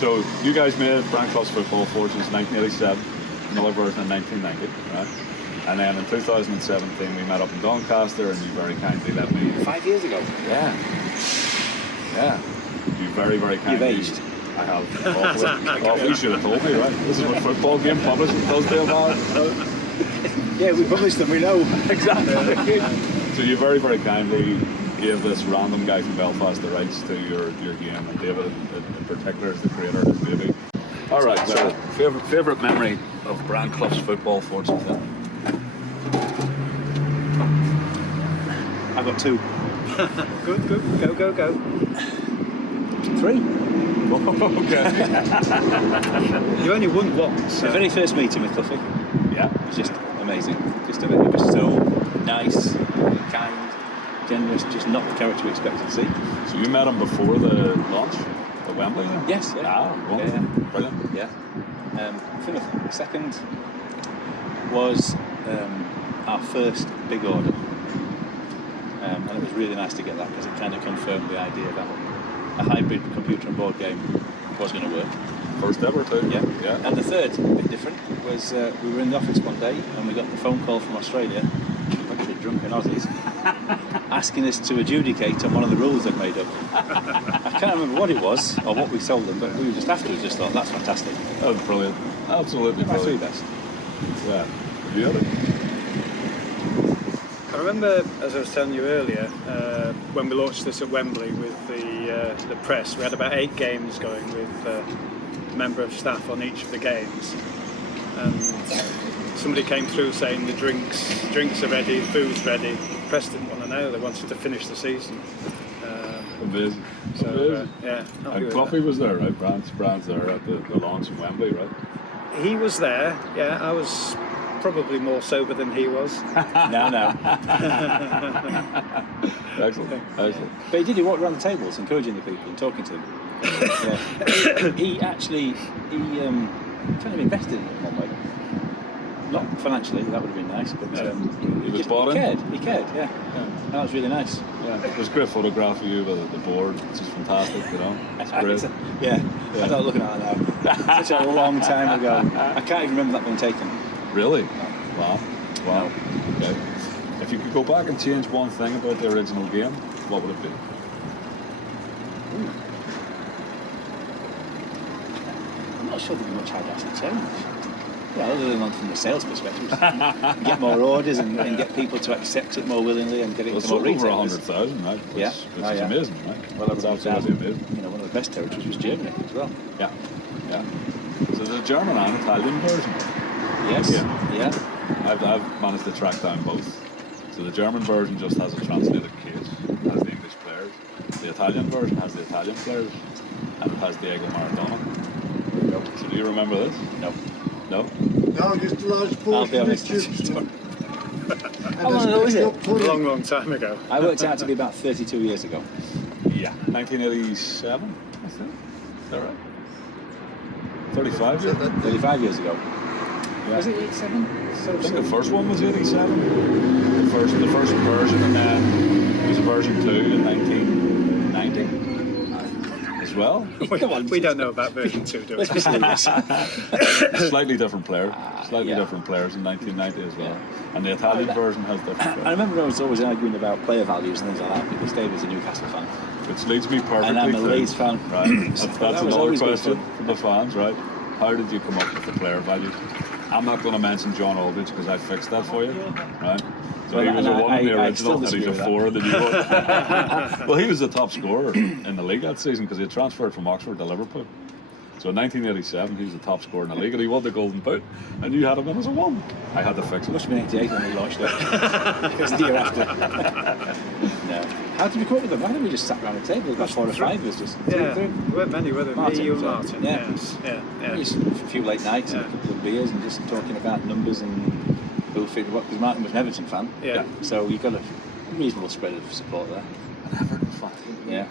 So you guys made Clough's Football Fortunes 1987, another version in 1990, right? And then in 2017 we met up in Doncaster, and you very kindly let me. 5 years ago. Yeah. Yeah. You very, very kindly. You've aged. I have. Awfully. You should have told me, right? This is what football game publishing does to a man. Yeah, we published them, we know. Exactly. So you very, very kindly gave this random guy from Belfast the rights to your game, and David in particular is the creator of this baby. All right, so favourite memory of Clough's Football Fortunes then? I've got 2. Good. Go. 3. Okay. You only won once. The very first meeting with Clough, Yeah. it was just amazing. It was so nice, kind, generous, just not the character we expected to see. So you met him before the launch at Wembley then? Yes, yeah. Ah, wonderful. Yeah. Brilliant. Yeah. Philip, the second was our first big order. And it was really nice to get that because it kind of confirmed the idea that a hybrid computer and board game was going to work. First ever too. Yeah. Yeah. And the third, a bit different, was we were in the office one day and we got the phone call from Australia, a bunch of drunken Aussies, asking us to adjudicate on one of the rules they'd made up. I can't remember what it was or what we sold them, but we were just afterwards just thought, that's fantastic. That was brilliant. Absolutely My 3 brilliant. best. Yeah. Have you had it? I remember, as I was telling you earlier, when we launched this at Wembley with the press, we had about 8 games going with a member of staff on each of the games. And somebody came through saying the drinks are ready, food's ready. Press didn't want to know; they wanted to finish the season. Amazing. So Amazing. yeah. And Clough was there, right? Brand's there at the launch in Wembley, right? He was there. Yeah, I was probably more sober than he was. No. Excellent. But he did, he walked around the tables encouraging the people and talking to them. Yeah. He kind of invested in it in one way. Not financially, that would have been nice, but He was bought in? He cared, yeah. That was really nice. Yeah. There's a great photograph of you with the board, which is fantastic, you know. It's great. Yeah. I'm not looking at that now. Such a long time ago. I can't even remember that being taken. Really? Wow. Okay. If you could go back and change one thing about the original game, what would it be? I'm not sure there'd be much I'd actually change. Yeah, other than from the sales perspective, get more orders and get people to accept it more willingly and get it Well, to more over retailers. 100,000, right? Which is amazing, right? Well, It's absolutely amazing. You know, one of the best territories was Germany as well. Yeah. So the German and Italian version. Yes. Yeah. I've managed to track down both. So the German version just has a translated case, it has the English players. The Italian version has the Italian players, and it has Diego Maradona. No. So do you remember this? No. No? No, just a large I'll be portion of honest. chips. How long ago was it? A long time ago. I worked out to be about 32 years ago. Yeah. 1987, I think. Is that right? 35 years? 35 years ago. Yeah. Was it 87? I think the first one was 87. The first version, and then there was a version 2 in 1990 as well. We don't know about version 2, do we? Let's be serious. Slightly different players. Yeah. Different players in 1990 as well. And the Italian version has different I players. remember I was always arguing about player values and things like that because Dave was a Newcastle fan. Which leads me perfectly And I'm a to- Leeds fan. Right. So That's that was another always good question fun. from the fans, right? How did you come up with the player values? I'm not going to mention John Aldridge because I fixed that for you, right? So Well, he was a and 1 in the I still original, and he's disagree a with that. 4 in the new one. Well, he was the top scorer in the league that season because he had transferred from Oxford to Liverpool. So in 1987, he was the top scorer in the league, and he won the Golden Boot, and you had him in as a 1. I had to fix it. Must have been 88 when we launched it. It was the year after. No. How did we come up with them? Why didn't we just sat around the table? About 4 or 5 of us just. Yeah, there weren't many, were there? Martin, Me, you and so, Martin. yeah. Yes. Yeah. Just a few late nights and a couple of beers and just talking about numbers and who figured what. Because Martin was an Everton fan. Yeah. So you got a reasonable spread of support there. An Everton fan. Yeah.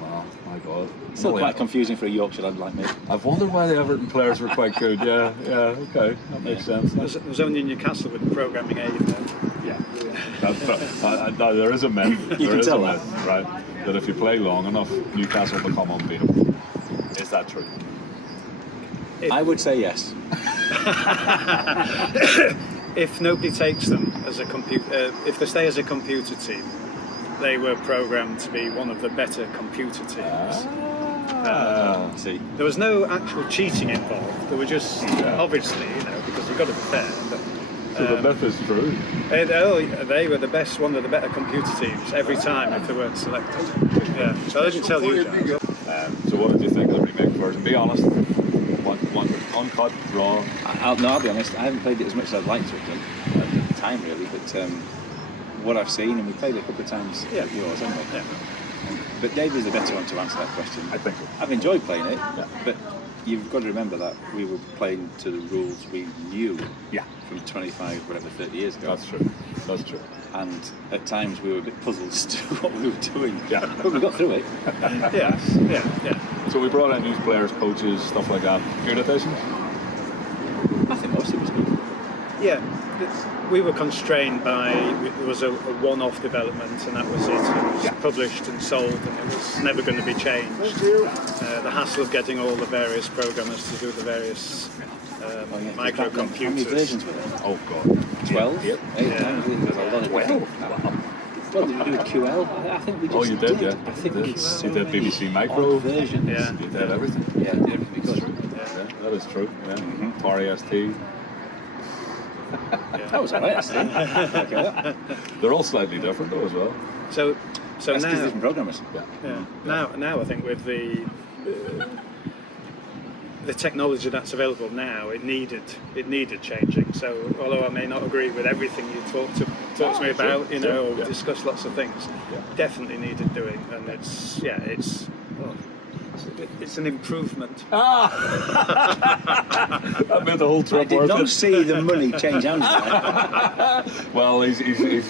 Wow, my God. Still Well, quite confusing for a Yorkshire lad like me. I've wondered why the Everton players were quite good. Yeah, okay, that makes sense. There was only Newcastle with the programming aid then. Yeah. No, there is a myth. You can There is tell a that. myth, right? That if you play long enough, Newcastle become unbeatable. that true? I would say yes. If nobody takes them as a computer, if they stay as a computer team, they were programmed to be one of the better computer teams. See, There was no actual cheating involved. There were just obviously, because you've got to be fair. But, So the myth is true. they were the best, one of the better computer teams every time if they weren't selected. Yeah, so I didn't tell you, John. So what did you think of the remake version? Be honest. One uncut, raw. I'll be honest, I haven't played it as much as I'd like to have done at the time, really, but what I've seen, and we played it a couple of times at yours, haven't we? Yeah. But Dave was the better one to answer that question. I think so. I've enjoyed playing it, but you've got to remember that we were playing to the rules we knew from 25, whatever, 30 years ago. That's true. That's true. And at times we were a bit puzzled as to what we were doing. Yeah. But we got through it. Yeah. So we brought in new players, coaches, stuff like that. Good additions? I think most of it was good. Yeah, we were constrained by, it was a one-off development and that was it. It was published and sold and it was never going to be changed. The hassle of getting all the various programmers to do the various microcomputers. How many versions were there? Oh, God. 12? Yep. 8, 9, there's a lot of different. What did we do with QL? I think we just You did, yeah. I think we did so You did many BBC Micro. odd versions. Yeah. You did everything. Yeah, did everything we could. Yeah, that is true. Yeah. Atari ST. That was alright, actually. Okay, that. They're all slightly different though as well. So That's because now, different programmers. now I think with the technology that's available now, it needed changing. So although I may not agree with everything you talk to me about, or discuss lots of things, definitely needed doing, and it's an improvement. That made the whole I trip did worth not it. see the money change hands there. Well, he's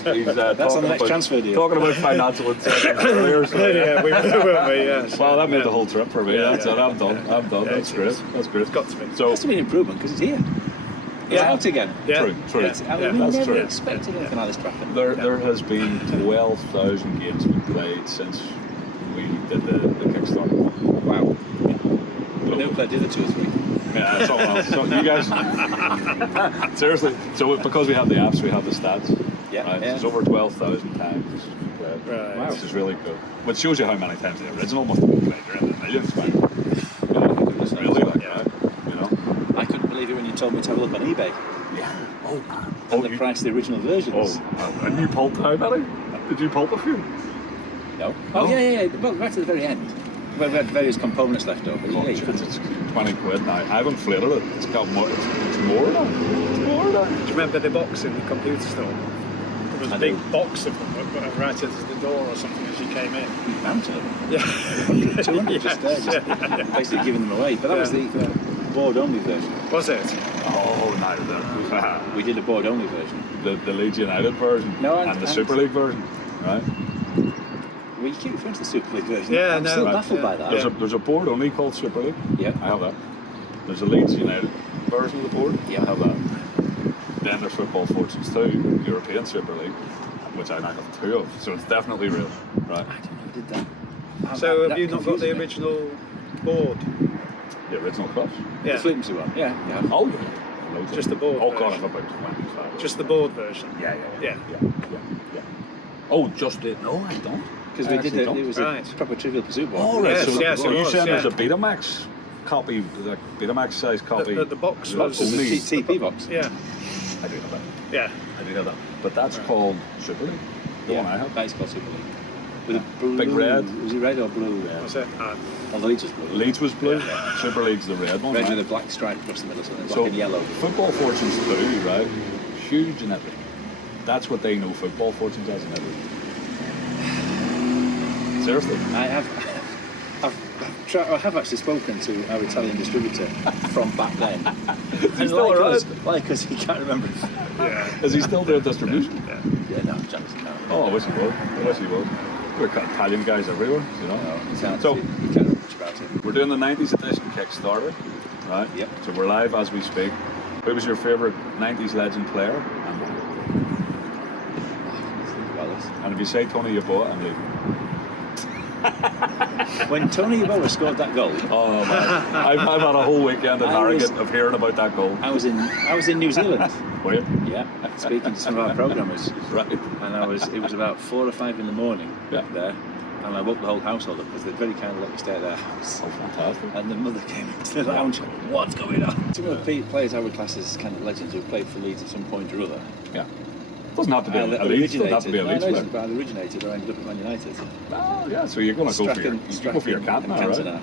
That's on the next transfer deal. Talking about financial incentives earlier. So. Yeah, we weren't we? Yes. Well, that made the whole trip for me. Yeah, That's it. I'm done. I'm done. Yeah, That's it great. is. That's great. It's got to be. So Has to be an improvement because it's here. It's out again. Yeah. True. We That's never true. expected anything like this to happen. There has been 12,000 games been played since we did the Kickstarter. Wow. We never played the other 2 or 3. Yeah, something else. So you guys, seriously. So because we have the apps, we have the stats. Yeah. Right? Yeah. It's over 12,000 times this has been played. Right. Wow. Which is really good. Which shows you how many times the original must have been played. You're in the millions, man. Goodness knows. Really, like Yeah. that. You know. I couldn't believe it when you told me to have a look on eBay Yeah. Oh man. and the price of the original versions. And you pulped how many? Did you pulp a few? No. Oh, yeah. Well, right to the very end. Where we had various components left over. Oh, Yeah, it's 20 quid now. I've inflated it. It's got more. It's more now. It's more now. Do you remember the box in the computer store? There was a big box of them right at the door or something as you came in. Mounted them. Yeah. 200 just there, just basically giving them away. But that was the board-only version. Was it? Oh, now there. We did a board-only version. The Leeds United version. No, and the Super League version. Right. Well, you keep referring to the Super League version. Yeah, I'm no, still right, baffled by that. There's a board only called Super League. Yeah. I have that. There's a Leeds United version of the board. Yeah. I have that. Then there's Football Fortunes 2, European Super League, which I now have 2 of. So it's definitely real. Right. I didn't know we did that. So That have you not got confused the me. original board? The original Clough. The Yeah. Flimsy one? Yeah. Oh yeah. Loads of Just the them. board Oh god, version. I've about 25. Just the board version? Yeah. Yeah. Oh, just it. No, I don't. Because we did it was Right. a proper Trivial Pursuit board. Oh, right. Yes, so yes, so it you was, saying there's yeah. a Betamax copy, the Betamax size copy? The box That's was- The only. TP box. Yeah. I do know that. Yeah. I do know that. But that's called Super League. The one I have. That is called Super League. With a blue. Big red. Was it red or blue? Was it? Although Leeds was blue. Leeds was blue. Super League's the red one. Red right? with a black stripe across the middle, so it's So like in yellow. Football Fortunes 2, right? Huge in everything. That's what they know Football Fortunes as in everything. Seriously. I have actually spoken to our Italian distributor from back then. And still around? like us, he can't remember. Yeah. Is he still doing distribution? Yeah, no, Jackson, no. Oh, I wish he would. I wish he would. We've got Italian guys everywhere, you know. No, he can't, So- he can't remember much about it. We're doing the 90s edition Kickstarter, right? Yep. So we're live as we speak. Who was your favourite 90s legend player? And why? Think about this. And if you say Tony Yeboah, I'm leaving. When Tony Yeboah scored that goal, Oh man, I've had a whole weekend in Harrogate of hearing about that goal. I was in New Zealand. Were you? Yeah, speaking to some of our programmers, Right. and it was about 4 or 5 in the morning Yeah. there, and I woke the whole household up because they'd very kindly let me stay at their house. Oh, fantastic. And the mother came into the lounge. What's going on? Some of the players I would class as kind of legends who played for Leeds at some point or other. Yeah. Doesn't have to be Either a Leeds. Doesn't have to be a Leeds player. But either originated or ended up at Man United. Oh, yeah. So you're going to go for your Cantona, right? Cantona.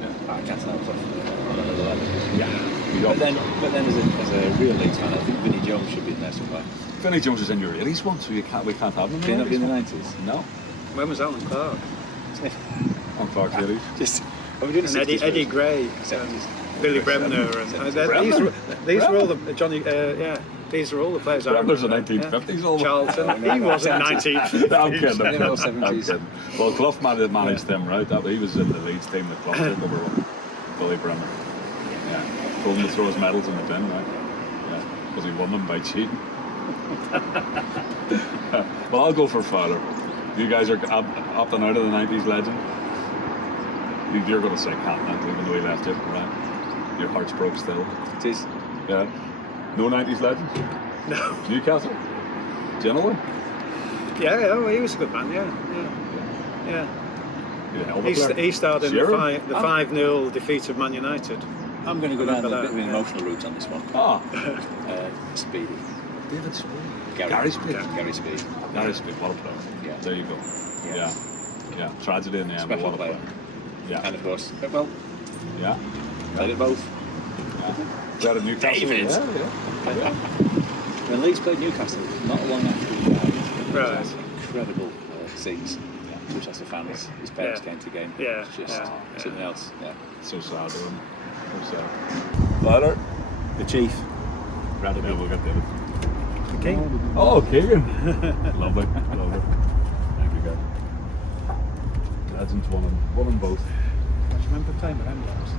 Yeah. Cantona was off on another level. Yeah. But then as a real Leeds fan, I think Vinnie Jones should be in there somewhere. Vinnie Jones is in your 80s one, so we can't have him. Can he not be in the 90s? No. When was Alan Clark? On Clark's 80s. Just, are we doing And Eddie Gray, 70s. Billy Bremner, and these were all the Johnny. These are all the players. Bremner's the 1950s. Almost. Charlton. He wasn't 1950s. I'm kidding. They were all I'm 70s. kidding. Well, Clough managed them, right? He was in the Leeds team that Clough took over with Billy Bremner. Yeah. Told him to throw his medals in the bin, right? Yeah. Because he won them by cheating. Well, I'll go for Fowler. You guys are opting out of the 90s legend. You're going to say Cantona, even though he left it, right? Your heart's broke still. It is. Yeah. No 90s legend? No. Newcastle? Generally? Yeah, well, he was a good man. Yeah. He starred in the 5-0 defeat of Man United. I'm going to go down a bit of an emotional route on this one. Ah. Speedy. David Speed. Gary Speed. Gary Speed. Gary Speed, what a player. Yeah. There you go. Yeah. Yeah. Tragedy in the end, but Special what a player. Yeah. And of course, well, Yeah. played it both. That at Newcastle. David. Yeah. When Leeds played Newcastle, not long after he died, Right. there was incredible scenes. Newcastle fans, his parents came to the game. Yeah. It's just something else. Yeah. So sad to him. So sad. Fowler. The Chief. Rather than we'll get David. The King. Oh, Keegan. Lovely. Thank you, guys. Legends, one and both. I remember playing with them guys.